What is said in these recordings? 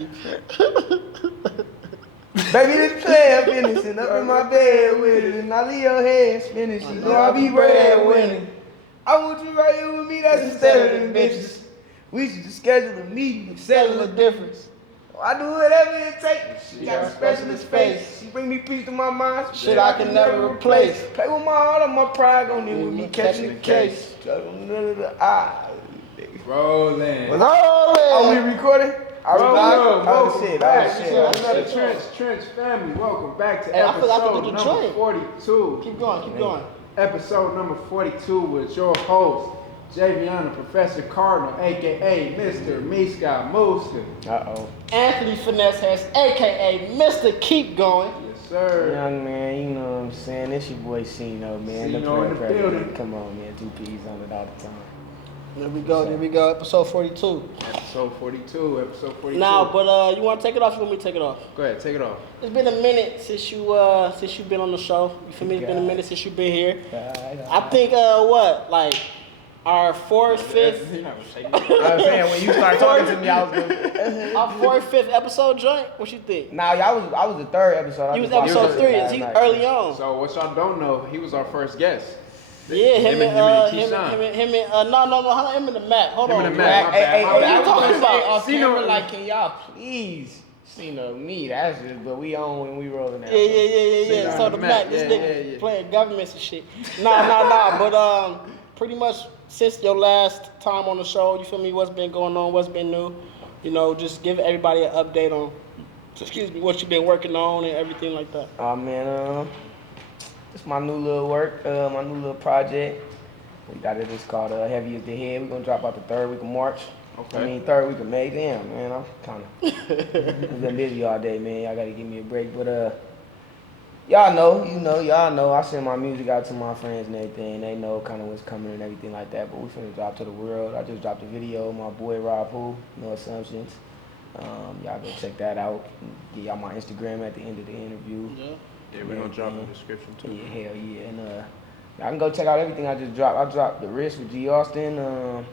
Baby, this player finishing up in my bed with it, and I leave your head spinning. She know I be bread winning. I want you right here with me, that's instead of them bitches. We should just schedule a meeting and settle the difference. I do whatever it takes. She got a specialist face. She bring me peace to my mind. Shit I can never replace. Play with my heart on my pride, gon' end with me catching the case. Rolling. Are we recording? Shit. Trench family, welcome back to episode number 42. Keep going. Episode number 42 with your host, Jaivion, the Professor Cardinal, a.k.a. Mr. Me-Sky Mooster. Anthony Finhess, a.k.a. Mr. Keep Going. Yes, sir. Young man, you know what I'm saying? It's your boy Cino, man. Cino in the building. Come on, man. 2 P's on it all the time. There we go. Episode 42. Episode 42. Now, but you want to take it off? You want me to take it off? Go ahead, take it off. It's been a minute since you've been on the show. You feel me? It's been a minute since you've been here. I think our fourth, fifth. I was saying when you start talking to me, I was good. Our fourth, fifth episode joint. What you think? Nah, I was the third episode. You was episode 3. Is he early on? So what y'all don't know, he was our first guest. Yeah, him and the Mac. Hold on. Hey, what are you talking about? Cino, like, can y'all please Cino me? That's just, but we on when we rolling out. Yeah. So the Mac, this nigga playing governments and shit. Nah. But pretty much since your last time on the show, you feel me? What's been going on? What's been new? You know, just give everybody an update on, what you've been working on and everything like that. Oh man, it's my new little work, my new little project. We got it. It's called Heavy as the Head. We're gonna drop out the 3rd week of March. Okay. 3rd week of May. Damn, man, I'm kind of been busy all day, man. Y'all gotta give me a break, but y'all know. I send my music out to my friends and everything. They know kind of what's coming and everything like that. But we finna drop to the world. I just dropped a video. My boy Rob Who, No Assumptions. Y'all go check that out. Get y'all my Instagram at the end of the interview. Yeah, we're gonna drop in the description too. Yeah, hell yeah. And y'all can go check out everything I just dropped. I dropped The Risk with G. Austin.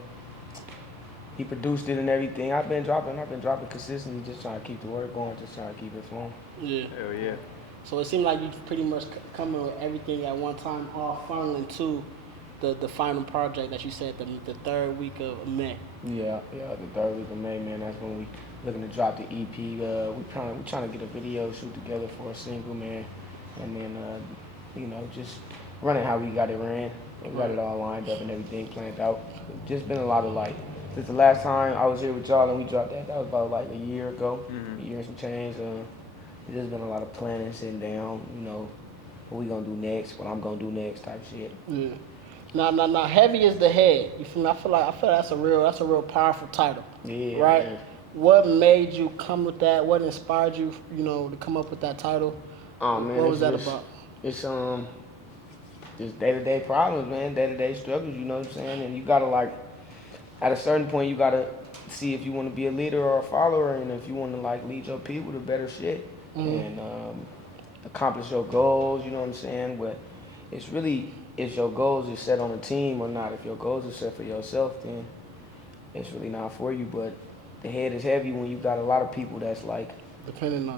He produced it and everything. I've been dropping consistently, just trying to keep the work going, just trying to keep it flowing. Yeah. Hell yeah. So it seemed like you pretty much coming with everything at one time, all funneling to the final project that you said, the 3rd week of May. Yeah, the 3rd week of May, man. That's when we looking to drop the EP. We trying to get a video shoot together for a single, man, and then just running how we got it ran. We got it all lined up and everything planned out. Just been a lot of since the last time I was here with y'all and we dropped that was about a year ago, a year and some change. It's just been a lot of planning, sitting down, what we gonna do next, what I'm gonna do next type shit. Yeah. Now, Heavy is the Head. You feel me? I feel that's a real powerful title. Yeah. Right. Yeah. What made you come with that? What inspired you, to come up with that title? Oh man, what was that about? It's just day-to-day problems, man, day-to-day struggles. You know what I'm saying? And you gotta at a certain point, you gotta see if you want to be a leader or a follower, and if you want to lead your people to better shit and accomplish your goals. You know what I'm saying? But it's really if your goals are set on a team or not. If your goals are set for yourself, then it's really not for you. But the head is heavy when you got a lot of people that's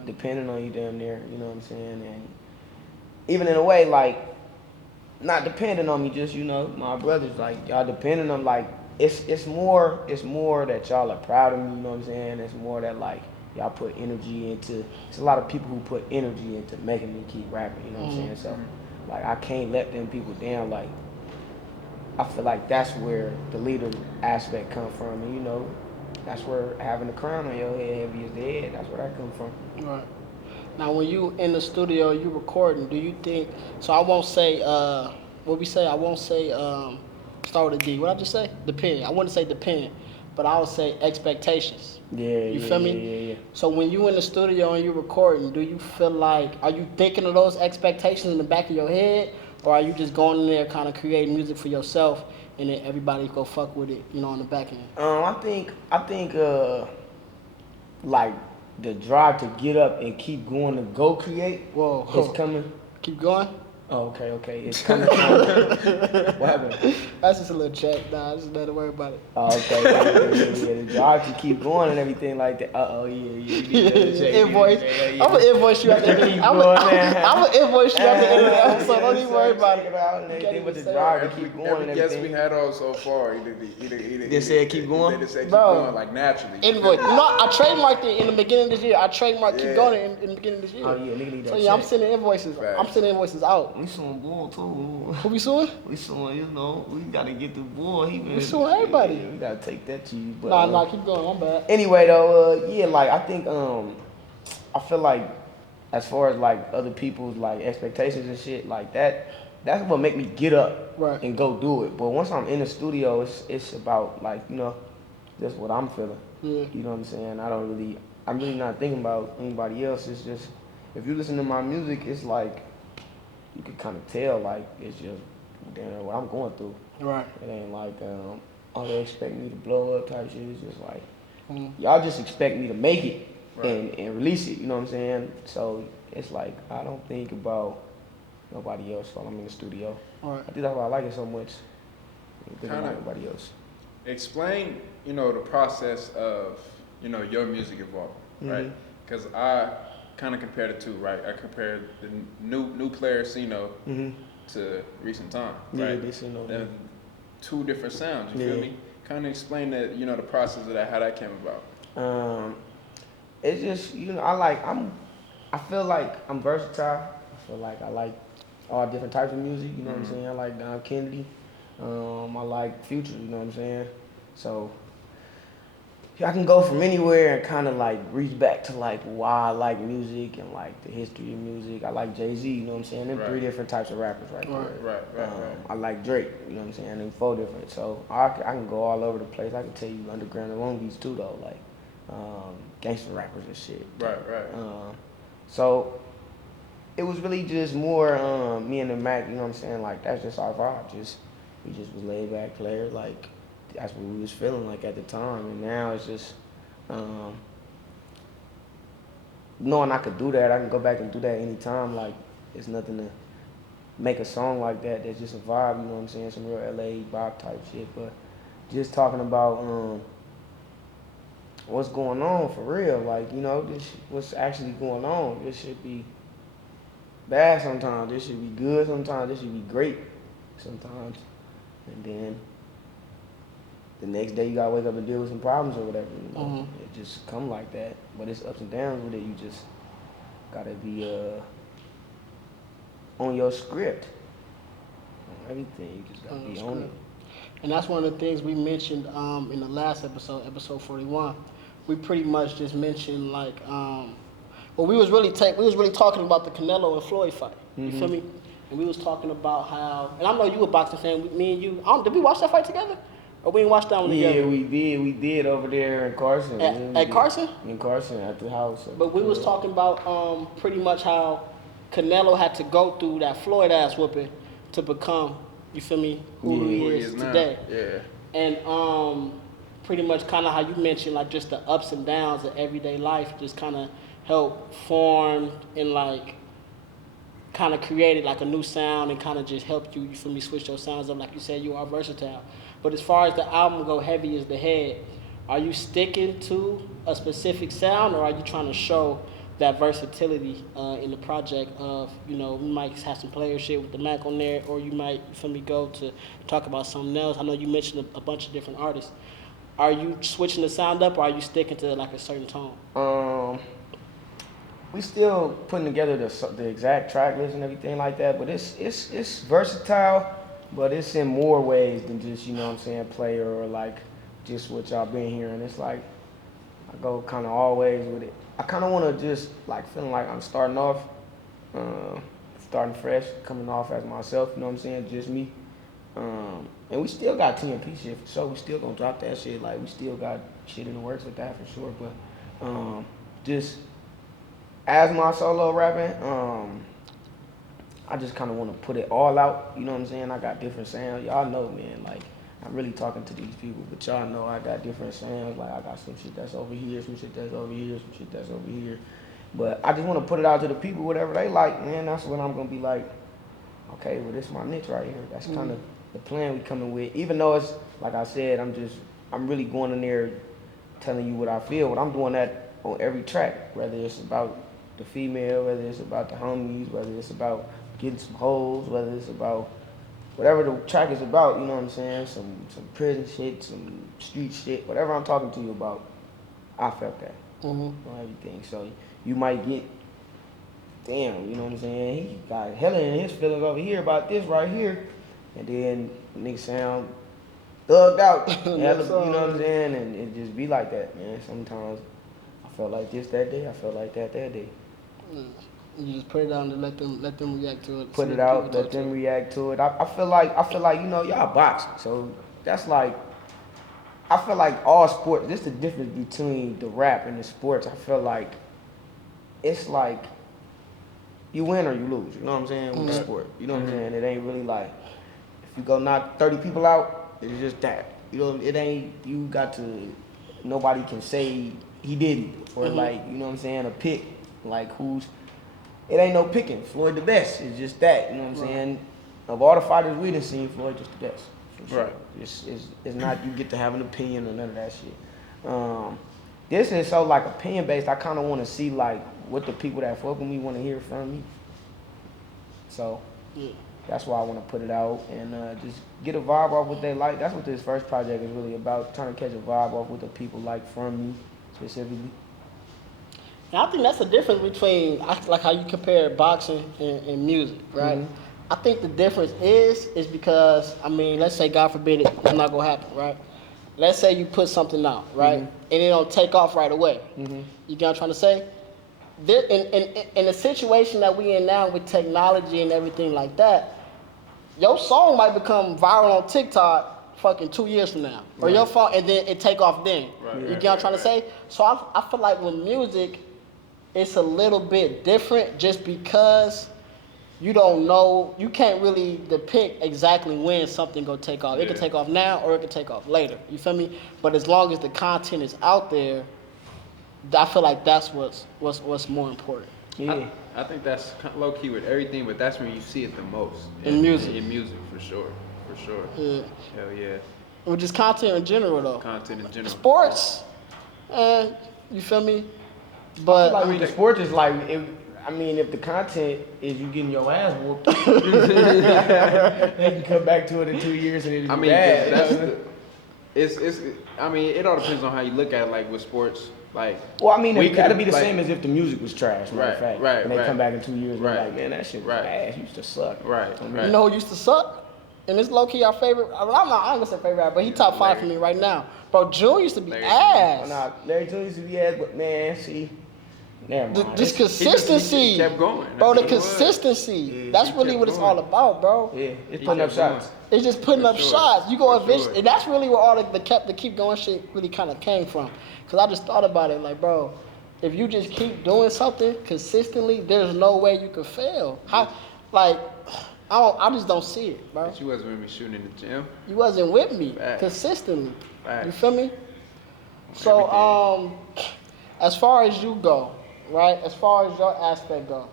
depending on you damn near, you know what I'm saying? And even in a way, not depending on me, just, my brothers, y'all depending on, it's more that y'all are proud of me, you know what I'm saying? It's more that, y'all put energy into, it's a lot of people who put energy into making me keep rapping, you know what I'm saying? So, I can't let them people down, I feel like that's where the leader aspect come from, and, that's where having the crown on your head, heavy as the head, that's where that come from. Right. Now, when you in the studio, you recording, do you think, so I won't say, I won't say, start with a D. What I just say? Depend. I wouldn't say depend, but I would say expectations. You feel me? Yeah. So when you in the studio and you recording, do you feel are you thinking of those expectations in the back of your head, or are you just going in there kind of creating music for yourself and then everybody go fuck with it, on the back end? I think the drive to get up and keep going to go create is coming. Keep going? Oh, okay. It's coming from. What happened? That's just a little check. Nah, just nothing to worry about it. Oh, okay. Yeah. The job can keep going and everything like that. You need to check. Invoice. Yeah. I'm gonna invoice you at the end. I'm gonna invoice you at the end of the episode. Don't even worry about it. And everything with the job to keep going and every guest everything. we had on so far, They said keep going? They said keep Bro. going, like naturally. Invoice. You know, I trademarked it in the beginning of this year. I trademarked keep going in the beginning of this year. Oh yeah, nigga need that. So yeah, I'm check. sending invoices. Facts. I'm sending invoices out. We suing Bull too. Who we suing? We suing, we gotta get the Bull. We suing everybody. Yeah, we gotta take that to you. But, Nah, keep going. I'm bad. Anyway though, yeah, like I think I feel like as far as like other people's like expectations and shit like that's what make me get up Right. and go do it. But once I'm in the studio, it's about like, that's what I'm feeling. Yeah. You know what I'm saying? I'm really not thinking about anybody else. It's just, if you listen to my music, it's like, you can kind of tell, like, it's just, damn, what I'm going through. Right. It ain't like, they expect me to blow up type shit. It's just like, y'all just expect me to make it and release it, you know what I'm saying? So it's like, I don't think about nobody else while I'm in the studio. Right. I think that's why I like it so much. I think Kinda. about nobody else. Explain, the process of, your music evolving, right? Because I kind of compared the two, right? I compared the new player Sino to recent time, right? Yeah, this Them two different sounds. You feel me? Kind of explain that, the process of that, how that came about. It's just, I feel like I'm versatile. I feel like I like all different types of music, you know what I'm saying? I like Don Kennedy. I like Future, you know what I'm saying? So I can go from anywhere and kind of like reach back to like why I like music and like the history of music. I like Jay-Z, you know what I'm saying? Them 3 different types of rappers right there. Right. I like Drake, you know what I'm saying? Them 4 different. So I can go all over the place. I can tell you underground and long beats too though, like gangster rappers and shit. Right. So it was really just more me and the Mac, you know what I'm saying? Like that's just our vibe. We just was laid back player, like that's what we was feeling like at the time. And now it's just knowing I could do that, I can go back and do that anytime. Like it's nothing to make a song like that. That's just a vibe, you know what I'm saying? Some real LA vibe type shit. But just talking about what's going on for real, like, what's actually going on. This should be bad sometimes, this should be good sometimes, this should be great sometimes. And then the next day you gotta wake up and deal with some problems or whatever, It just come like that. But it's ups and downs with it. You just gotta be on your script. On everything, you just gotta be on it. And that's one of the things we mentioned in the last episode 41. We pretty much just mentioned like, we was really talking about the Canelo and Floyd fight. You feel me? And we was talking about how, and I know you a boxing fan. Me and you, did we watch that fight together? Or we didn't watch that one together? Yeah, we did. We did over there in Carson. At Carson? In Carson, at the house. But we was talking about pretty much how Canelo had to go through that Floyd ass whooping to become, you feel me, who he is today. Yeah. And pretty much kind of how you mentioned, like just the ups and downs of everyday life just kind of help form and like kind of created like a new sound and kind of just helped you feel me, switch those sounds up. Like you said, you are versatile. But as far as the album go heavy as the head, are you sticking to a specific sound or are you trying to show that versatility in the project of, we might have some player shit with the Mac on there, or you might, go to talk about something else. I know you mentioned a bunch of different artists. Are you switching the sound up or are you sticking to like a certain tone? We still putting together the exact track list and everything like that, but it's versatile, but it's in more ways than just, player or like just what y'all been hearing. It's like I go kind of all ways with it. I kind of want to just like feeling like I'm starting off, starting fresh, coming off as myself, you know what I'm saying, just me. And we still got TMP shit for sure. We still gonna drop that shit. Like we still got shit in the works with that for sure. But just as my solo rapping, I just kind of want to put it all out. You know what I'm saying? I got different sounds. Y'all know, man. Like I'm really talking to these people, but y'all know I got different sounds. Like I got some shit that's over here, some shit that's over here, some shit that's over here. But I just want to put it out to the people, whatever they like, man. That's what I'm gonna be like. okay, well, this is my niche right here. That's kind of the plan we coming with. Even though it's, like I said, I'm really going in there telling you what I feel. But I'm doing that on every track, whether it's about the female, whether it's about the homies, whether it's about getting some hoes, whether it's about whatever the track is about, you know what I'm saying? Some prison shit, some street shit, whatever I'm talking to you about, I felt that on everything. So you might get, damn, you know what I'm saying? He got hella in his feelings over here about this right here, and then nigga sound thugged out, hella, you know what I'm saying? And it just be like that, man. Sometimes I felt like this that day, I felt like that day. You just put it out and let them react to it. Put it out, let them react to it. I feel like you know y'all boxing, so that's like I feel like all sports. This is the difference between the rap and the sports. I feel like it's like you win or you lose. You know what I'm saying with the sport. You know what I'm saying. It ain't really like if you go knock 30 people out, it's just that. You know it ain't. You got to. Nobody can say he didn't or like you know what I'm saying a pick like who's. It ain't no picking. Floyd the best. It's just that. You know what I'm saying? Of all the fighters we done seen, Floyd just the best. For sure. Right. It's not you get to have an opinion or none of that shit. This is so like opinion based. I kind of want to see like what the people that fuck with me want to hear from me. So that's why I want to put it out and just get a vibe off what they like. That's what this first project is really about. Trying to catch a vibe off what the people like from me specifically. And I think that's the difference between like how you compare boxing and music, right? I think the difference is because I mean, let's say God forbid it's not gonna happen, right? Let's say you put something out, right, and it don't take off right away. You get what I'm trying to say? In the situation that we in now with technology and everything like that, your song might become viral on TikTok fucking 2 years from now, or your phone, and then it take off then. You get what I'm trying to say? So I feel like with music, it's a little bit different just because you don't know, you can't really depict exactly when something gonna take off. It can take off now or it can take off later. You feel me? But as long as the content is out there, I feel like that's what's more important. Yeah. I think that's low key with everything, but that's when you see it the most. In music. In music, for sure. Yeah. Hell yeah. Or just content in general though. Content in general. Sports, you feel me? But I mean, the sports is like, if the content is you getting your ass whooped, they can come back to it in 2 years and it'll be bad. It all depends on how you look at it. Like with sports, like. Well, I mean, it gotta be the same as if the music was trash. Matter of fact, right. And they come back in 2 years and they're like, man, that shit was ass. Used to suck. Right. You know who used to suck? And it's low key our favorite. I ain't gonna say favorite, but he top 5 for me right now. Bro, June used to be ass. Nah, Larry June used to be ass, but man, see. This consistency, he kept going. Bro. The consistency. That's really what it's all about, bro. Yeah, it's putting up shots. It's just putting up shots. You go eventually, and that's really where all the keep going shit really kind of came from. Cause I just thought about it, like, bro, if you just keep doing something consistently, there's no way you could fail. How, like, I just don't see it, bro. But you wasn't with me shooting in the gym. You wasn't with me consistently. You feel me? So, as far as you go. Right, as far as your aspect go,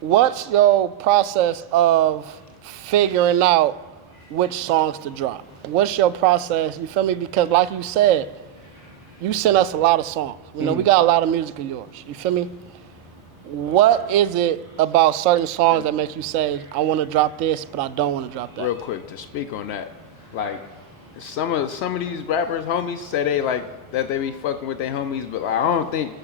what's your process of figuring out which songs to drop? What's your process? You feel me? Because like you said, you sent us a lot of songs. You know, we got a lot of music of yours. You feel me? What is it about certain songs that make you say, I want to drop this, but I don't want to drop that? Real quick, to speak on that, like some of these rappers, homies, say they like that they be fucking with their homies, but like, I don't think.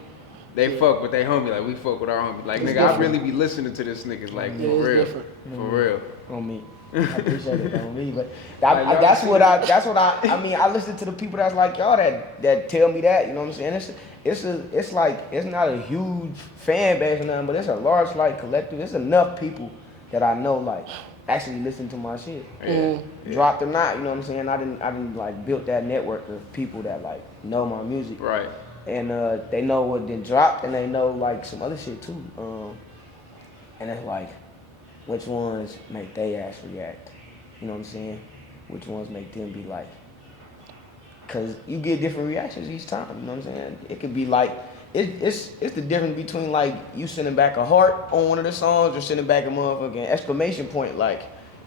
They fuck with their homie, like we fuck with our homie. Like, nigga, I really be listening to this niggas, like, for real. For real. On me. I appreciate it on me, but that's what I mean, I listen to the people that's like y'all that tell me that, you know what I'm saying? It's like, it's not a huge fan base or nothing, but it's a large, like, collective. It's enough people that I know, like, actually listen to my shit. Dropped or not, you know what I'm saying? I didn't like, built that network of people that, like, know my music. Right. And they know what then dropped, and they know like some other shit too. And it's like, which ones make they ass react? You know what I'm saying? Which ones make them be like? Cause you get different reactions each time. You know what I'm saying? It could be like it's the difference between like you sending back a heart on one of the songs or sending back a motherfucking exclamation point, like,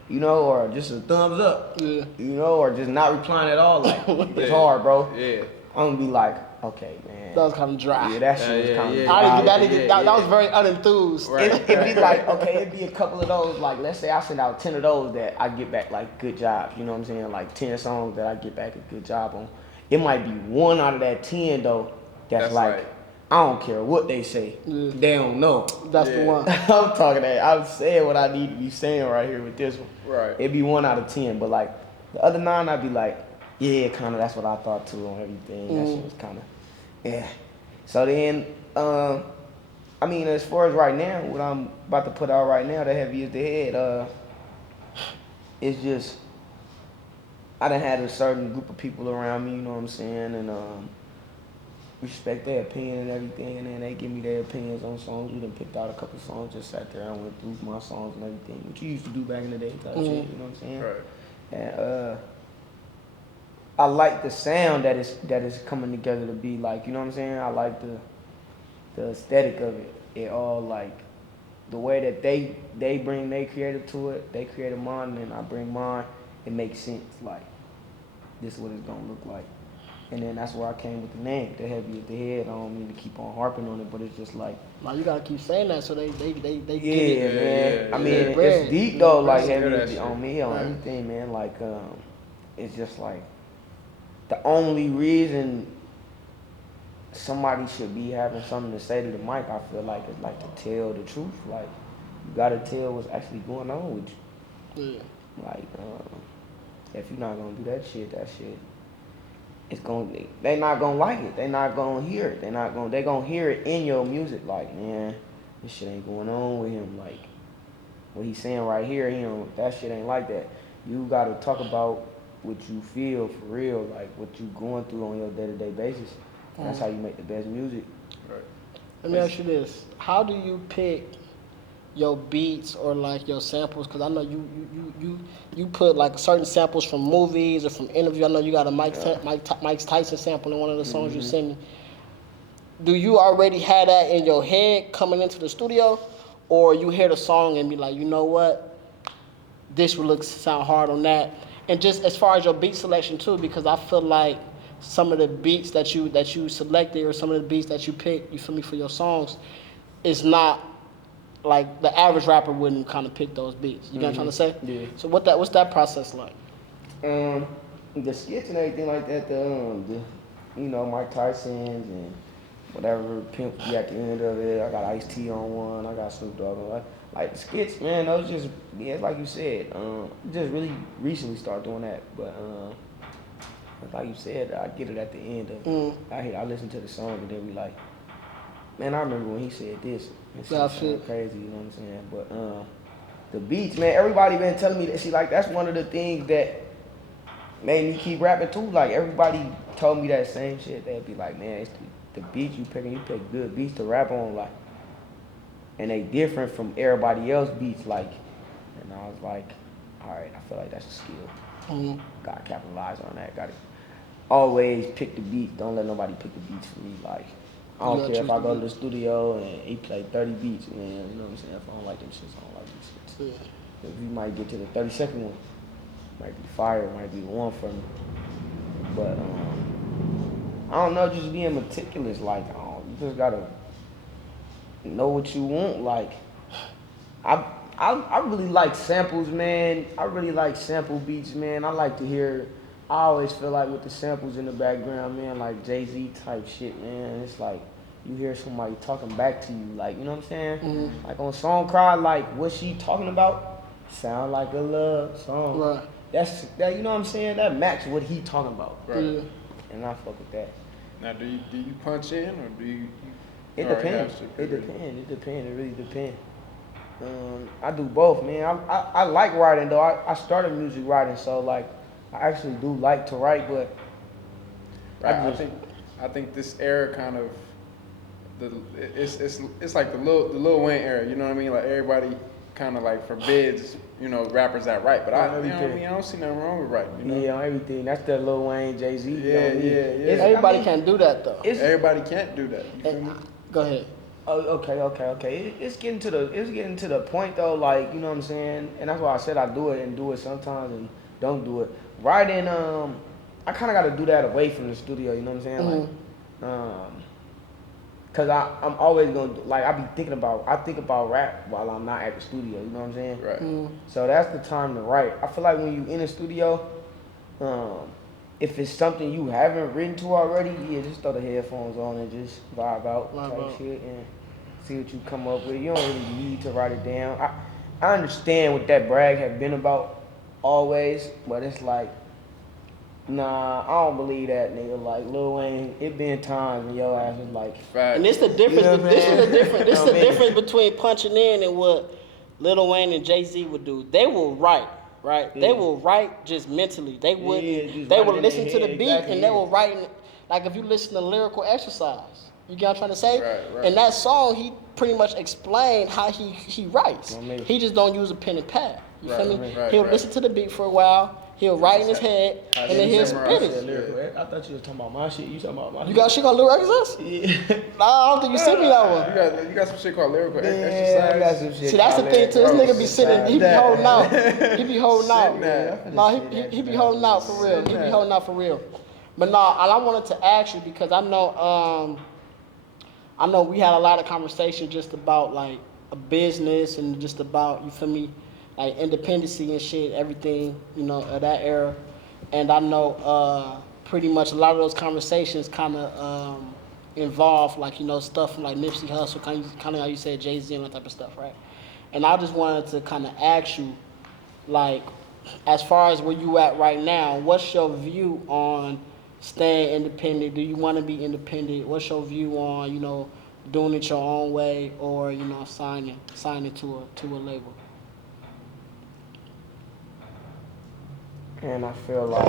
you know, or just a thumbs up, Yeah. you know, or just not replying at all. Like, it's Yeah. hard, bro. Yeah. I'm gonna be like, okay, man. That was kind of dry. Yeah, that shit was kind of That was very unenthused. Right. It'd be like, okay, it'd be a couple of those, like, let's say I send out 10 of those that I get back, like, good jobs, you know what I'm saying? Like, 10 songs that I get back a good job on. It might be one out of that 10, though, that's like, I don't care what they say. Yeah. They don't know. That's the one. I'm talking that. I'm saying what I need to be saying right here with this one. Right. It'd be 1 out of 10, but, like, the other 9, I'd be like, yeah, kind of, that's what I thought, too, on everything. That shit was kind of, yeah. So then, I mean, as far as right now, what I'm about to put out right now, the Heavy is the Head, it's just, I done had a certain group of people around me, you know what I'm saying, and respect their opinion and everything, and then they give me their opinions on songs. We done picked out a couple songs, just sat there and went through my songs and everything, which you used to do back in the day type shit, you know what I'm saying? Right. And I like the sound that is coming together to be like, you know what I'm saying? I like the aesthetic of it. It all like the way that they bring their creative to it, they creative mine, and I bring mine. It makes sense. Like, this is what it's gonna look like. And then that's where I came with the name, the Heavy at the Head. I don't mean to keep on harping on it, but it's just like, Now you gotta keep saying that so they yeah, get it. man. Yeah, I mean, yeah. it's deep though. Like, Yeah, Heavy that at the- shit. on me, on Right. everything, man. Like, it's just like the only reason somebody should be having something to say to the mic, I feel like, is like to tell the truth. Like, you gotta tell what's actually going on with you. Yeah. Like, if you're not gonna do that shit, it's gonna, they not gonna like it. They not gonna hear it. They gonna hear it in your music. Like, man, this shit ain't going on with him. Like, what he's saying right here, you know, that shit ain't like that. You gotta talk about what you feel for real, like what you going through on your day-to-day basis. And that's how you make the best music. Right. Let me ask you this: how do you pick your beats or like your samples? Because I know you put like certain samples from movies or from interviews. I know you got a Mike Tyson sample in one of the songs you sent me. Do you already have that in your head coming into the studio, or you hear the song and be like, you know what, this would sound hard on that? And just as far as your beat selection too, because I feel like some of the beats that you selected or some of the beats that you picked, you feel me, for your songs, is not like the average rapper wouldn't kind of pick those beats. You know what I'm trying to say? Yeah. So what's that process like? The skits and everything like that, the you know, Mike Tyson's and whatever Pimp be at the end of it. I got Ice-T on one. I got Snoop Dogg on one. Like the skits, man, those just, yeah, like you said, just really recently started doing that. But like you said, I get it at the end of it. I listen to the song and then be like, man, I remember when he said this. It sounded crazy, you know what I'm saying? But the beats, man, everybody been telling me that. See, like, that's one of the things that made me keep rapping too. Like, everybody told me that same shit. They'd be like, man, it's the beats you picking. You pick good beats to rap on, like, and they different from everybody else beats, like. And I was like, all right, I feel like that's a skill. Gotta capitalize on that. Gotta always pick the beats. Don't let nobody pick the beats for me. Like, I don't care if I go to the studio and he play 30 beats, man. You know what I'm saying? If I don't like them shits, I don't like them shits. Yeah. If you might get to the 32nd one, might be fire, might be the one for me. But I don't know, just being meticulous. Like, you just gotta know what you want. Like, I really like samples, man. I really like sample beats, man. I like to hear. I always feel like with the samples in the background, man, like Jay-Z type shit, man. It's like you hear somebody talking back to you, like, you know what I'm saying? Like on Song Cry, like what she talking about sound like a love song. Right. That, you know what I'm saying? That match what he talking about. Right. Yeah. And I fuck with that. Now, do you punch in or do you? It depends. It depends. It really depends. I do both, man. I like writing though. I started music writing, so like I actually do like to write, but right. I think this era kind of it's like the Lil Wayne era. You know what I mean? Like everybody kind of like forbids, rappers that write. But I don't see nothing wrong with writing. Yeah, on everything. That's the Lil Wayne, Jay-Z. Yeah. Everybody can't do that though. Everybody can't do that. You feel me? Go ahead. Oh, okay. It's getting to the point though, like, you know what I'm saying, and that's why I said I do it and do it sometimes and don't do it. Writing, I kind of got to do that away from the studio. You know what I'm saying? Like, cause I'm always gonna like I think about rap while I'm not at the studio. You know what I'm saying? Right. So that's the time to write. I feel like when you in the studio, if it's something you haven't written to already, yeah, just throw the headphones on and just vibe out type shit and see what you come up with. You don't really need to write it down. I understand what that brag has been about always, but it's like, nah, I don't believe that, nigga. Like Lil Wayne, it been times when your ass was like, and it's the difference. You know This is the difference. This is the I mean? difference between punching in and what Lil Wayne and Jay-Z would do. They will write, right? Yeah. They will write just mentally. They wouldn't. just They write will it in listen their to the head, beat exactly, and they yeah. will write. Like if you listen to lyrical exercise, you get what I'm trying to say? Right. In that song, he pretty much explained how he writes. Well, maybe. He just don't use a pen and pad. You feel me? Right, He'll right. listen to the beat for a while. He'll write in his head, and then he'll spit it. I thought you was talking about my shit. You talking about my You got shit called lyrical exercise? Yeah. Nah, I don't think you sent me that one. You got some shit called lyrical Yeah, exercise. I got some shit. See, that's the thing too. This nigga be sitting, he be holding out. He be holding out. Nah, he be holding out for real. He be holding out for real. But nah, all I wanted to ask you because I know we had a lot of conversation just about like a business and just about, you feel me, like independency and shit, everything, of that era. And I know pretty much a lot of those conversations kind of involve like, stuff from like Nipsey Hussle, kind of how you said Jay-Z and that type of stuff, right? And I just wanted to kind of ask you, like, as far as where you at right now, what's your view on staying independent? Do you want to be independent? What's your view on, doing it your own way or, signing to a label? And I feel like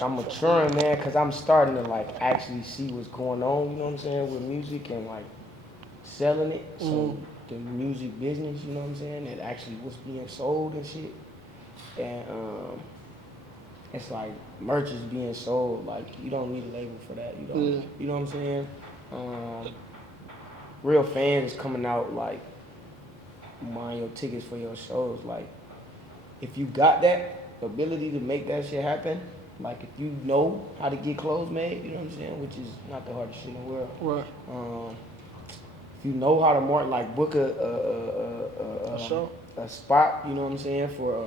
I'm maturing, man, because I'm starting to like actually see what's going on, you know what I'm saying, with music and like selling it. So the music business, you know what I'm saying, and actually what's being sold and shit. And it's like merch is being sold, like you don't need a label for that. You don't, you know what I'm saying? Real fans coming out like buying your tickets for your shows. Like if you got that ability to make that shit happen, like if you know how to get clothes made, you know what I'm saying, which is not the hardest shit in the world. Right. If you know how to book a show, a spot, you know what I'm saying, for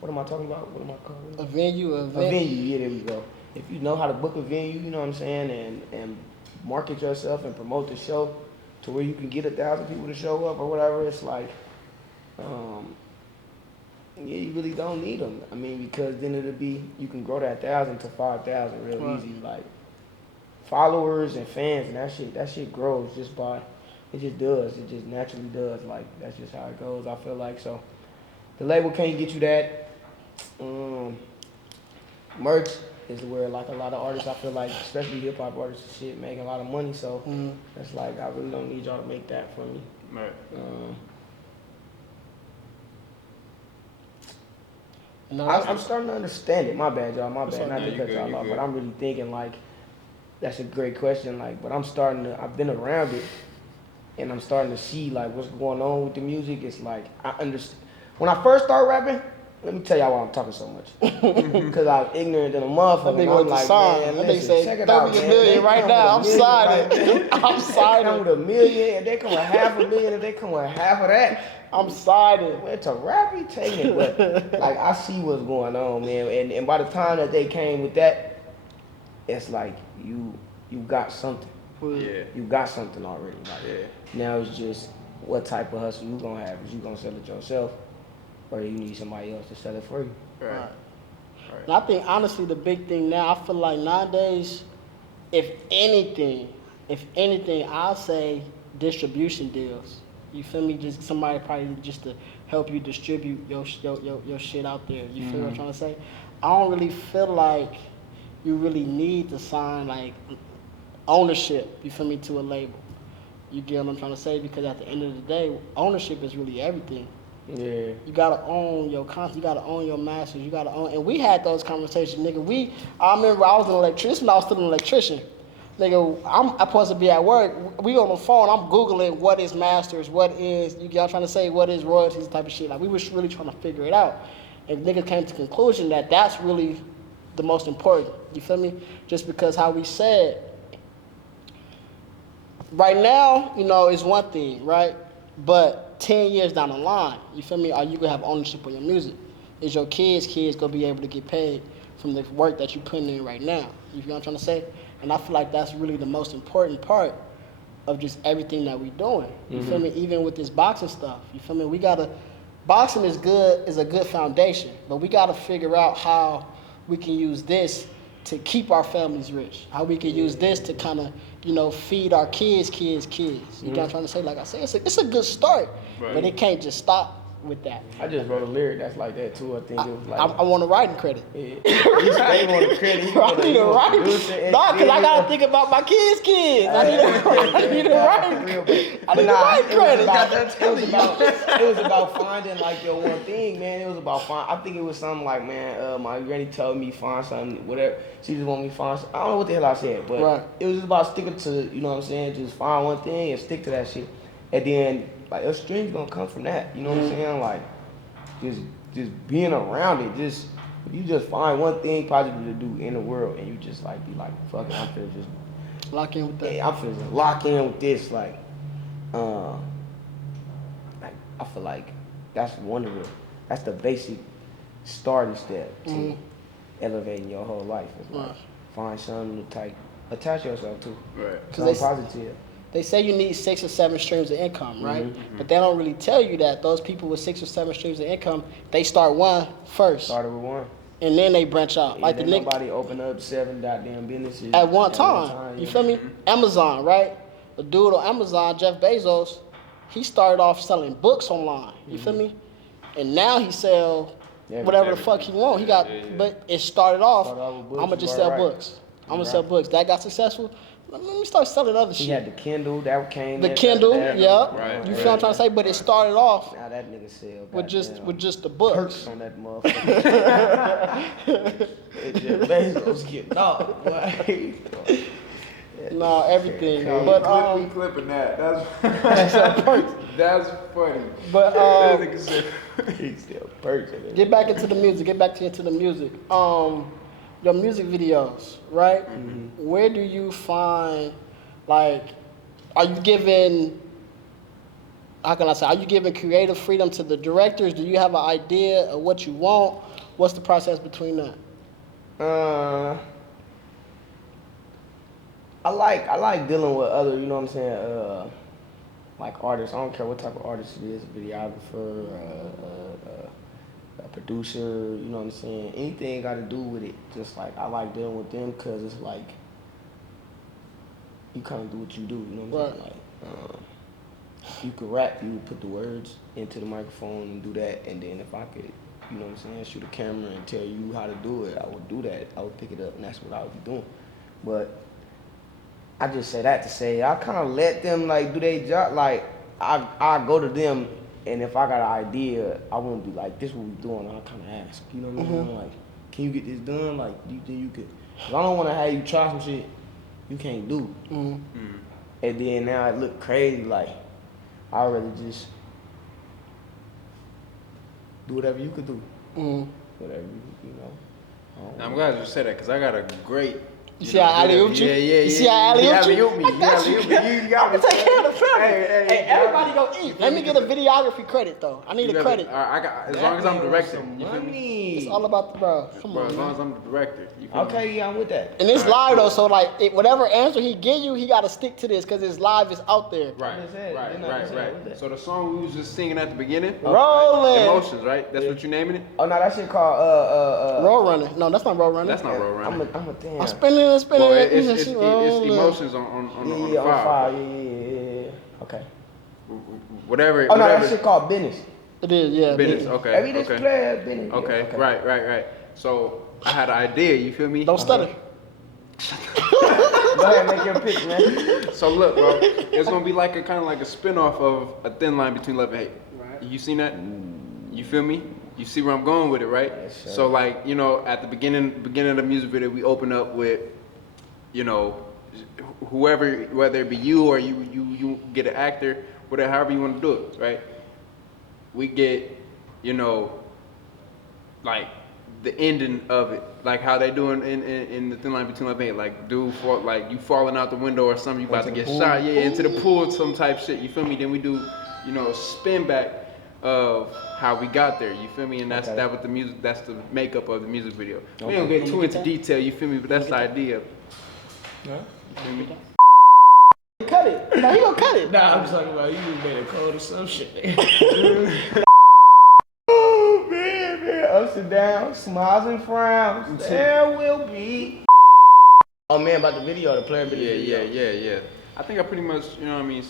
what am I talking about? What am I calling it? A venue. A venue, yeah, there we go. If you know how to book a venue, you know what I'm saying, and market yourself and promote the show to where you can get 1,000 people to show up or whatever, it's like, yeah, you really don't need them. I mean, because then you can grow that 1,000 to 5,000 real easy. Like, followers and fans and that shit grows it just does. It just naturally does. Like, that's just how it goes, I feel like. So, the label can't get you that. Merch is where, like, a lot of artists, I feel like, especially hip-hop artists and shit, making a lot of money. So, it's like, I really don't need y'all to make that for me. Right. I'm starting to understand it. My bad, y'all. My bad. Not Not to cut y'all off, but I'm really thinking, like, that's a great question. Like, but I've been around it, and I'm starting to see, like, what's going on with the music. It's like, I understand. When I first started rapping, let me tell y'all why I'm talking so much. Because I was ignorant than a motherfucker. That nigga with the song. That nigga say, throw me a million right now. I'm signing. I'm signing. They come with $1 million, if they come with $500,000, if they come with half of that, I'm signing. Well, to rap, he taking it, but like I see what's going on, man. And by the time that they came with that, it's like you got something. Yeah. You got something already. Like, now it's just what type of hustle you gonna have. Is you gonna sell it yourself, or you need somebody else to sell it for you? Right. And I think honestly the big thing now, I feel like nowadays, if anything, I'll say distribution deals. You feel me? Just somebody probably just to help you distribute your shit out there. You feel what I'm trying to say? I don't really feel like you really need to sign like ownership, you feel me, to a label. You get what I'm trying to say? Because at the end of the day, ownership is really everything. Yeah. You gotta own your content. You gotta own your masters. You gotta own. And we had those conversations, nigga. I remember I was an electrician. I was still an electrician. Nigga, I'm supposed to be at work. We on the phone. I'm googling what is masters, what is you get what I'm trying to say, what is royalties, type of shit. Like we was really trying to figure it out. And niggas came to the conclusion that that's really the most important. You feel me? Just because how we said. Right now, you know, is one thing, right? But 10 years down the line, you feel me? Are you gonna have ownership of your music? Is your kids gonna be able to get paid from the work that you putting in right now? You feel what I'm trying to say? And I feel like that's really the most important part of just everything that we doing. You feel me? Even with this boxing stuff, you feel me? Boxing is a good foundation, but we gotta figure out how we can use this to keep our families rich. How we can use this to kind of, you know, feed our kids. You know what I'm trying to say? Like I said, it's a good start, but it can't just stop with that. I just wrote a lyric that's like that too. I think it was like I want a writing credit. Yeah. They want the credit. I need a writing. No, because I gotta think about my kids. I need a writing credit. It was about finding like your one thing, man. It was about I think it was something like, man, my granny told me find something, whatever. She just want me to find something. I don't know what the hell I said, but it was just about sticking to, you know what I'm saying, just find one thing and stick to that shit. And then like your strength gonna come from that, you know what I'm saying? Like just being around it, just if you just find one thing positive to do in the world and you just like be like, fuck it, I'm finna just lock in with that. Yeah, I'm finna lock in with this, like I feel like that's the basic starting step to elevating your whole life. It's like find something to attach yourself to. Right. Something positive. They say you need 6 or 7 streams of income, right? But they don't really tell you that those people with 6 or 7 streams of income, they start one first. Started with one. And then they branch out. Yeah, like the nobody open up 7 goddamn businesses at one time. You feel me? Amazon, right? The dude on Amazon, Jeff Bezos, he started off selling books online. You feel me? And now he sell whatever the fuck he want. He got, but it started off I'm gonna just sell books. I'm gonna sell books. That got successful. Let me start selling other shit. He had the Kindle that came. The Kindle, yeah. Right, you feel what I'm trying to say? But it started off. Now that nigga sell with just the books. Perks on that motherfucker. Bezos getting off. No, everything. No, but we clipping that. That's that's funny. But he still perks. Get back into the music. Your music videos, right? Where do you find, like, are you giving creative freedom to the directors? Do you have an idea of what you want? What's the process between that? I like dealing with other, you know what I'm saying, like artists. I don't care what type of artist it is, a videographer, a producer, you know what I'm saying? Anything got to do with it. Just like I like dealing with them because it's like you kind of do what you do, you know what I'm saying? Like you could rap, you would put the words into the microphone and do that, and then if I could, you know what I'm saying, shoot a camera and tell you how to do it, I would do that. I would pick it up, and that's what I would be doing. But I just say that to say I kind of let them like do their job. Like I go to them. And if I got an idea, I won't be like, this is what we doing. I'll kind of ask, you know what I mean? Like, can you get this done? Like, do you think you could? Cause I don't want to have you try some shit you can't do. And then now it look crazy. Like, I'd rather just do whatever you could do. Whatever, you know. I'm glad you said that because I got a great. You see how alley-ooped you? Yeah. You see how alley-ooped you? I got you. You got me. Take care of the family. Hey, everybody go eat. Let me get a videography credit though. I need a credit. I got as long as I'm director. You feel me? It's all about the bro. Come on, as long as I'm the director. Okay, yeah, I'm with that. And it's live though, so like whatever answer he give you, he gotta stick to this because it's live, it's out there. Right. So the song we was just singing at the beginning, Rolling Emotions, right? That's what you naming it? Oh no, that shit called Road Running. No, that's not Road Running. That's not Road Running. I'm a damn. I'm spinning. Well, it's Emotions on the file. Yeah. Okay. Whatever. Oh no, that shit called Business. It is, yeah. Business. Okay. Every player business. Okay. Right. So I had an idea. You feel me? Don't stutter. Go Go ahead, make your pitch, man. So look, bro, it's gonna be like a kind of like a spinoff of A Thin Line Between Love and Hate. Right. You seen that? You feel me? You see where I'm going with it, right? Yes, sir. So like, you know, at the beginning of the music video, we open up with, you know, whoever, whether it be you or you get an actor, whatever, however you want to do it, right? We get, you know, like the ending of it, like how they doing in The Thin Line Between Love and Hate, like like you falling out the window or something, you about to get shot, into the pool, some type shit. You feel me? Then we do, you know, a spin back of how we got there. You feel me? And that's that with the music. That's the makeup of the music video. We don't get too into detail. You feel me? But that's the idea. Yeah. You feel me? Cut it. No, he gonna cut it. Nah, I'm talking about you made a code or some shit. Oh man, ups and downs, smiles and frowns. There will be. Oh man, about the video, the player video. Yeah. I think I pretty much, you know what I mean,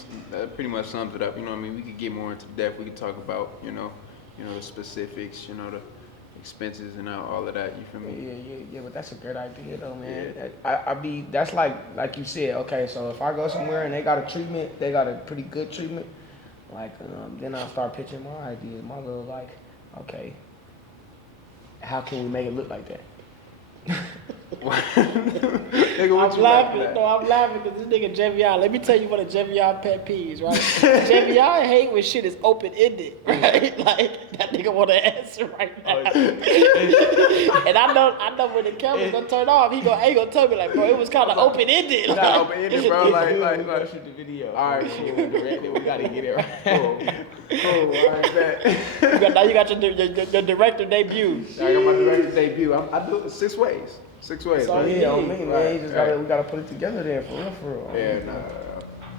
pretty much sums it up. You know what I mean? We could get more into depth. We could talk about, you know, the specifics, you know, the expenses and all of that. You feel me? Yeah, but that's a great idea though, man. Yeah. That's like you said. Okay, so if I go somewhere and they got a treatment, they got a pretty good treatment. Like, then I'll start pitching my ideas, my little like, okay, how can we make it look like that? I'm laughing because this nigga Jaivion, let me tell you what a Jaivion pet peeves, right? Jaivion hate when shit is open-ended, right? Like, that nigga want to answer right now. And I know when the camera's gonna turn off, he gonna tell me like, bro, it was kind of open-ended. Nah, like, open-ended, bro. Like shoot the video. All right, cool. We gotta get it right. Cool. All right, bet. now you got your director debut. I got my director debut. I do it 6 ways. 6 ways. So right? yeah, on me, man. Right, You just right. we gotta put it together there for real. Yeah, nah.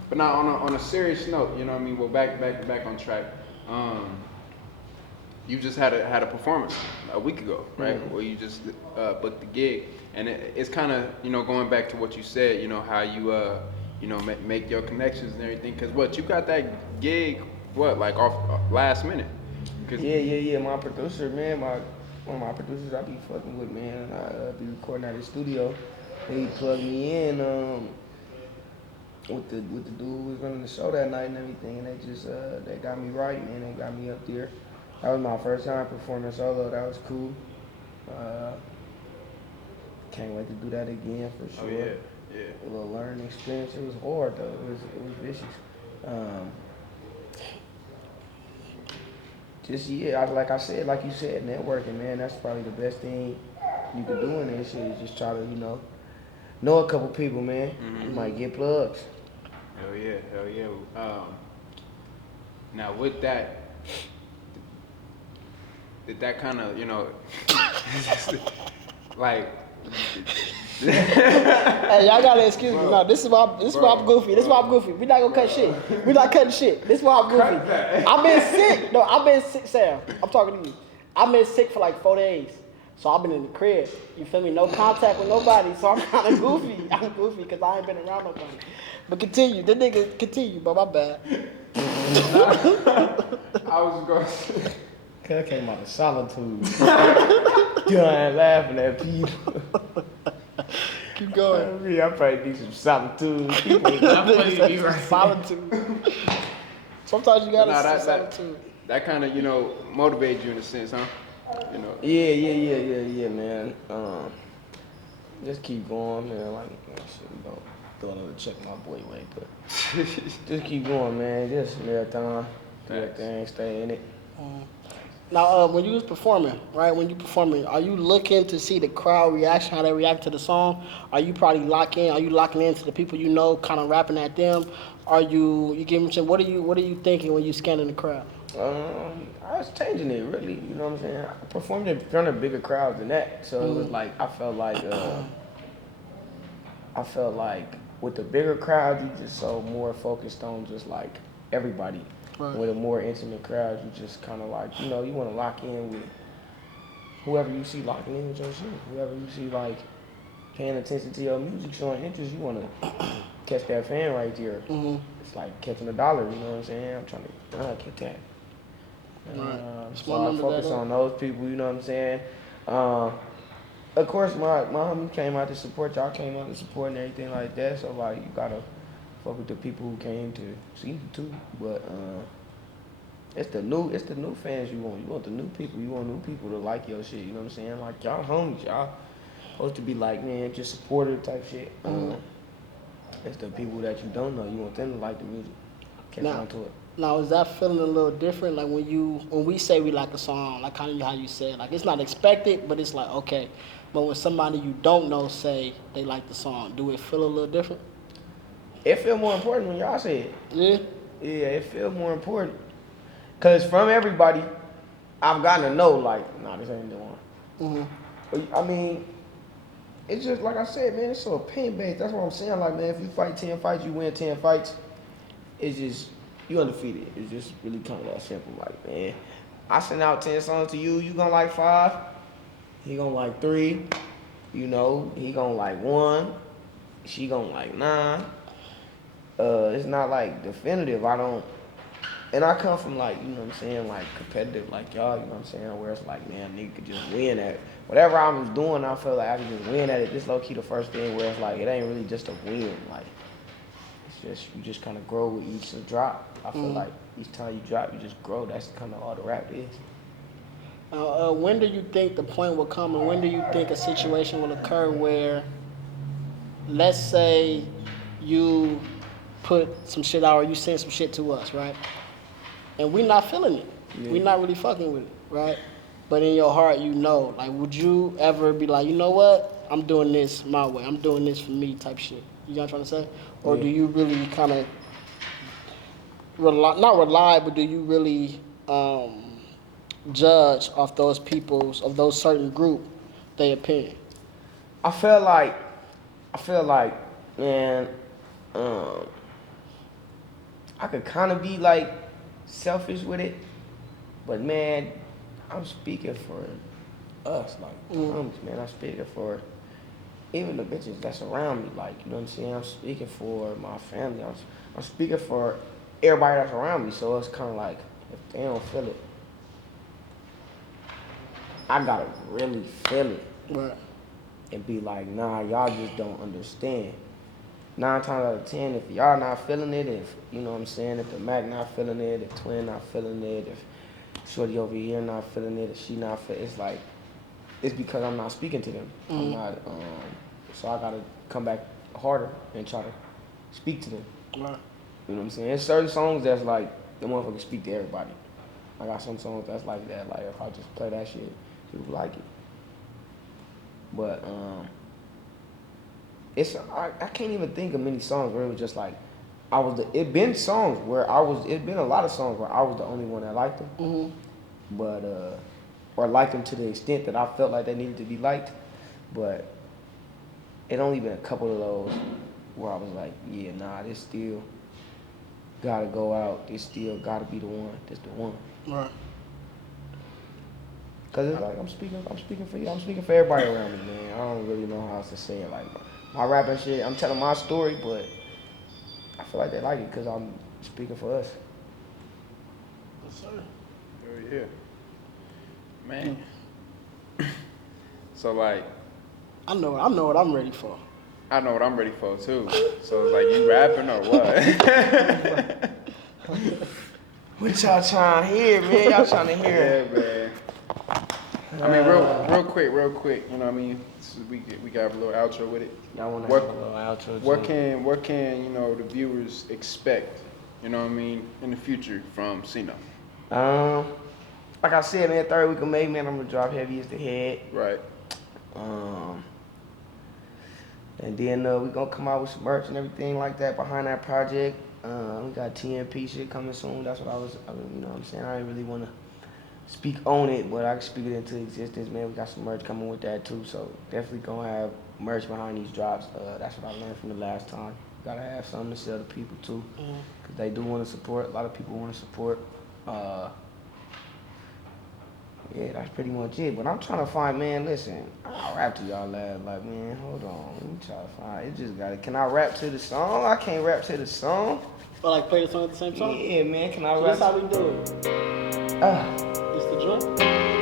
But now on a serious note, you know what I mean? Well, back on track. You just had a performance a week ago, right? Mm-hmm. Where you just booked the gig, and it's kind of, you know, going back to what you said, you know, how you you know, make your connections and everything. Cause what you got that gig, like off last minute? Yeah. My producer, man, one of my producers I be fucking with, man. I be recording at his studio. He plugged me in with the dude who was running the show that night and everything. And they just they got me right, man. They got me up there. That was my first time performing solo. That was cool. Can't wait to do that again for sure. Oh yeah. A little learning experience. It was hard though. It was vicious. Just like I said, like you said, networking, man. That's probably the best thing you can do in this shit. Is just try to, know a couple people, man. Mm-hmm. You might get plugs. Hell yeah. Now with that, did that kind of, like. Hey, y'all gotta excuse me. No, this is why I'm goofy. We not gonna cut shit. We not cutting shit. This is why I'm goofy. I've been sick. No, I've been sick, Sam. I'm talking to you. I've been sick for like 4 days. So I've been in the crib. You feel me? No contact with nobody. So I'm kind of goofy. I'm goofy because I ain't been around nobody. But continue. The nigga continue, but my bad. I was going to That came out of solitude. Done laughing at people. Keep going. I probably need some solitude. People Solitude. Sometimes you gotta solitude. That kind of, motivates you in a sense, huh? Yeah, man. Just keep going, man. Like, shit, we gonna throw another check my boy way, but just keep going, man. Just marathon. Do that thing, stay in it. Now, when you was performing, right? Are you looking to see the crowd reaction, how they react to the song? Are you probably locking into the people you know, kind of rapping at them? Are you give them some? What are you thinking when you scanning the crowd? I was changing it really. You know what I'm saying? I performed in front of bigger crowds than that, so it was like I felt like with the bigger crowd, you just so more focused on just like everybody. Right. With a more intimate crowd, you just kind of like, you want to lock in with whoever you see locking in with your shit. Whoever you see like paying attention to your music, showing interest, you want to catch that fan right there. Mm-hmm. It's like catching $1, you know what I'm saying? I'm trying to get that. So I focus on those people, you know what I'm saying? of course, my homie came out to support y'all, came out to support and everything like that. So like, you gotta fuck with the people who came to see you too. But it's the new fans you want. You want the new people. You want new people to like your shit. You know what I'm saying? Like y'all homies, y'all supposed to be like, man, just supportive type shit. It's the people that you don't know. You want them to like the music. Catch on to it. Now, is that feeling a little different? Like when we say we like a song, like kind of how you said, like it's not expected, but it's like okay. But when somebody you don't know say they like the song, do it feel a little different? It feel more important when y'all say it. Yeah. Yeah, it feel more important. Cause from everybody, I've gotten to know like, nah, this ain't the one. I mean, it's just like I said, man. It's so opinion based. That's what I'm saying. Like, man, if you fight 10 fights, you win 10 fights. It's just you undefeated. It's just really kind of that simple. Like, man, I send out 10 songs to you. You gonna like 5. He gonna like 3. You know, he gonna like 1. She gonna like 9. It's not like definitive. And I come from like, you know what I'm saying, like competitive like y'all, you know what I'm saying, where it's like, man, nigga could just win at it. Whatever I was doing, I felt like I could just win at it. This low key the first thing where it's like, it ain't really just a win. Like, it's just, you just kind of grow with each drop. I feel like each time you drop, you just grow. That's kind of all the rap is. When do you think the point will come, and when do you think a situation will occur where, let's say you put some shit out or you send some shit to us, right? And we not feeling it. Yeah. We not really fucking with it, right? But in your heart, you know, like, would you ever be like, you know what? I'm doing this my way. I'm doing this for me type shit. You know what I'm trying to say? Or do you really kind of not rely, but do you really judge off those people's, of those certain group, their opinion? I feel like, man, I could kind of be like selfish with it, but man, I'm speaking for us, like the homies, man. I'm speaking for even the bitches that's around me, like, you know what I'm saying. I'm speaking for my family. I'm speaking for everybody that's around me. So it's kind of like, if they don't feel it, I gotta really feel it, right, and be like, nah, y'all just don't understand. 9 times out of 10, if y'all not feeling it, if, you know what I'm saying, if the Mac not feeling it, if Twin not feeling it, if Shorty over here not feeling it, if she not feeling it, it's like, it's because I'm not speaking to them. I'm not, so I gotta come back harder and try to speak to them. right. You know what I'm saying? There's certain songs that's like, the motherfucker speak to everybody. I got some songs that's like that, like if I just play that shit, people like it. But, I can't even think of many songs where it was just like, it been a lot of songs where I was the only one that liked them. But, or liked them to the extent that I felt like they needed to be liked. But it only been a couple of those where I was like, yeah, nah, this still gotta go out. This still gotta be the one. This the one. Right. Cause it's like, I'm speaking for you. I'm speaking for everybody around me, man. I don't really know how else to say it. Like, my rapping shit, I'm telling my story, but I feel like they like it because I'm speaking for us. Yes, sir. Oh, yeah. Man. So, like, I know what I'm ready for. I know what I'm ready for, too. So, it's like, you rapping or what? What y'all trying to hear, man? Y'all trying to hear? Yeah, man. I mean, real quick, you know what I mean? So we got a little outro with it. Y'all want to have a little outro? What can, you know, the viewers expect, you know what I mean, in the future from Cino? Like I said, man, 3rd week of May, man, I'm going to drop Heavy as the Head. Right. And then we going to come out with some merch and everything like that behind that project. We got TNP shit coming soon. That's what you know what I'm saying? I didn't really want to speak on it, but I can speak it into existence, man. We got some merch coming with that too, so definitely gonna have merch behind these drops. That's what I learned from the last time. Gotta have something to sell to people too, because they do want to support. A lot of people want to support. Yeah, that's pretty much it. But I'm trying to find, man, listen, I'll rap to y'all lads. Like, man, hold on. Let me try to find it. Just got it. Can I rap to the song? I can't rap to the song. Or like play the song at the same time? Yeah, man. Can I So rap? that's how we do it. It's the joint.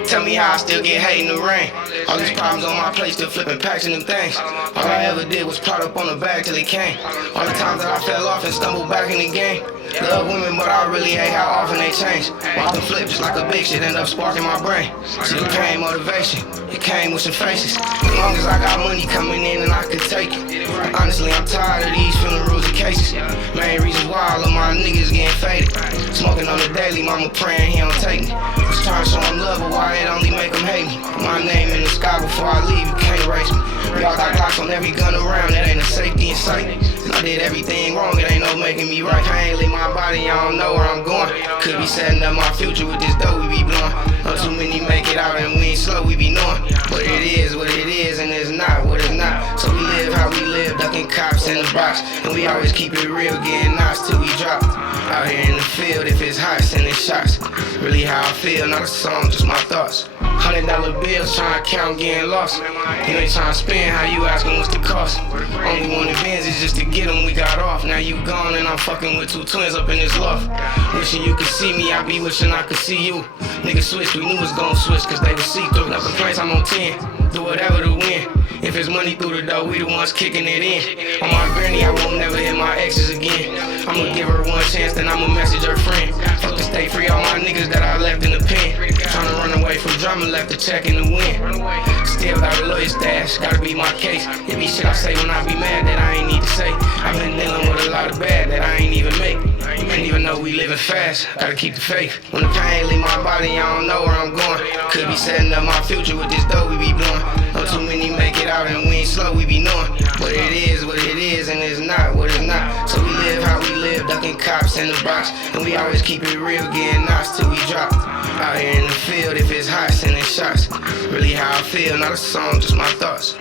Tell me how I still get hate in the rain. All these problems on my plate, still flipping packs and them things. All I ever did was prod up on the bag till it came. All the times that I fell off and stumbled back in the game. Love women, but I really hate how often they change. Watch them flip just like a big shit, end up sparking my brain. See, the pain, motivation, it came with some faces. As long as I got money coming in and I could take it. Honestly, I'm tired of these funerals and cases. Main reason why all of my niggas getting faded. Smoking on the daily, mama praying he don't take me. Was trying to show him love, but why it only make him hate me? My name in the sky before I leave, you can't erase me. We all got Glocks on every gun around, that ain't a safety in sight. And I did everything wrong, it ain't no making me right. I ain't leave my body, I don't know where I'm going. Could be setting up my future with this dough we be blowing. Not too many make it out and we ain't slow, we be knowing. But it is what it is and it's not what it's not. So we live how we live, ducking cops in the box. And we always keep it real, getting knots till we drop. Out here in the field, if it's hot, sending shots. Really how I feel, not a song, just my thoughts. $100 bills, trying to count, getting lost. You ain't trying to spend, how you asking what's the cost? Only one advance is just to get them, we got off. Now you gone and I'm fucking with two twins up in this loft. Wishing you could see me, I be wishing I could see you. Niggas switch, we knew it was gon' switch, cause they was see-through. No complaints, I'm on 10, do whatever to win. If it's money through the door, we the ones kicking it in. On my granny, I won't never hit my exes again. I'ma give her one chance, then I'ma message her friend. Fuck to stay free, all my niggas that I left in the pen. Tryna run away from drama, left a check in the wind. Still got a lawyer stash, gotta be my case. It be shit I say when I be mad that I ain't need to say. I've been dealing with a lot of bad that I ain't even make. And even though we living fast, gotta keep the faith. When the pain leave my body, I don't know where I'm going. Could be setting up my future with this dough we be blowing. Not too many make it out and we ain't slow, we be knowing. But it is what it is and it's not what it's not. So we live how we live, ducking cops in the box. And we always keep it real, getting knots till we drop. Out here in the field, if it's hot, sending shots. Really how I feel, not a song, just my thoughts.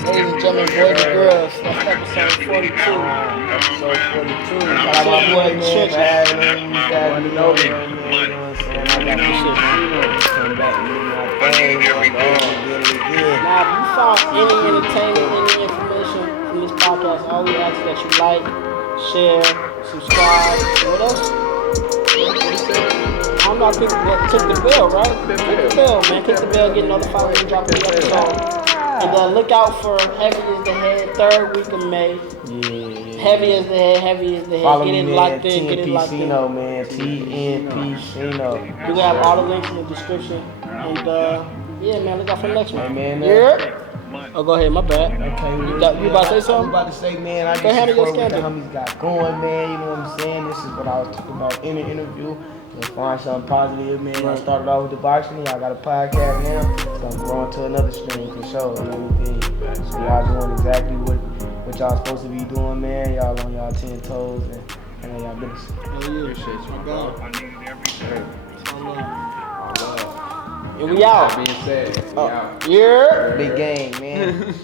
Ladies and gentlemen, boys and girls, that's episode 42. Episode 42. Shout out my boy Church. Now, if you found any entertainment, any information from this podcast, all we ask is that you like, share, subscribe. What else? I don't know, click the bell, right? Click the bell, man. Click the bell, get notified when we drop a new episode. And look out for Heavy is the Head, 3rd week of May. Yeah. Heavy is the Head, Heavy is the Head. Follow get me, it man. locked in, get it TNP locked in. Cino, man. TNP Cino. We're gonna have all the links in the description. And yeah, man, look out for the next one. Hey, man. Yeah. Oh, go ahead, my bad. Okay, You about to say something? I'm about to say, man, I Go just handle your support what the scandal. homies got going, man. You know what I'm saying? This is what I was talking about in the interview. Let's find something positive, man. I started off with the boxing. Y'all got a podcast now. It's gonna grow into another stream for sure and everything. So y'all doing exactly what y'all supposed to be doing, man. Y'all on y'all 10 toes and y'all business. Oh, yeah. Appreciate you, My bro. God. I needed everything. And we out. That being said, we out. Yeah. Big game, man.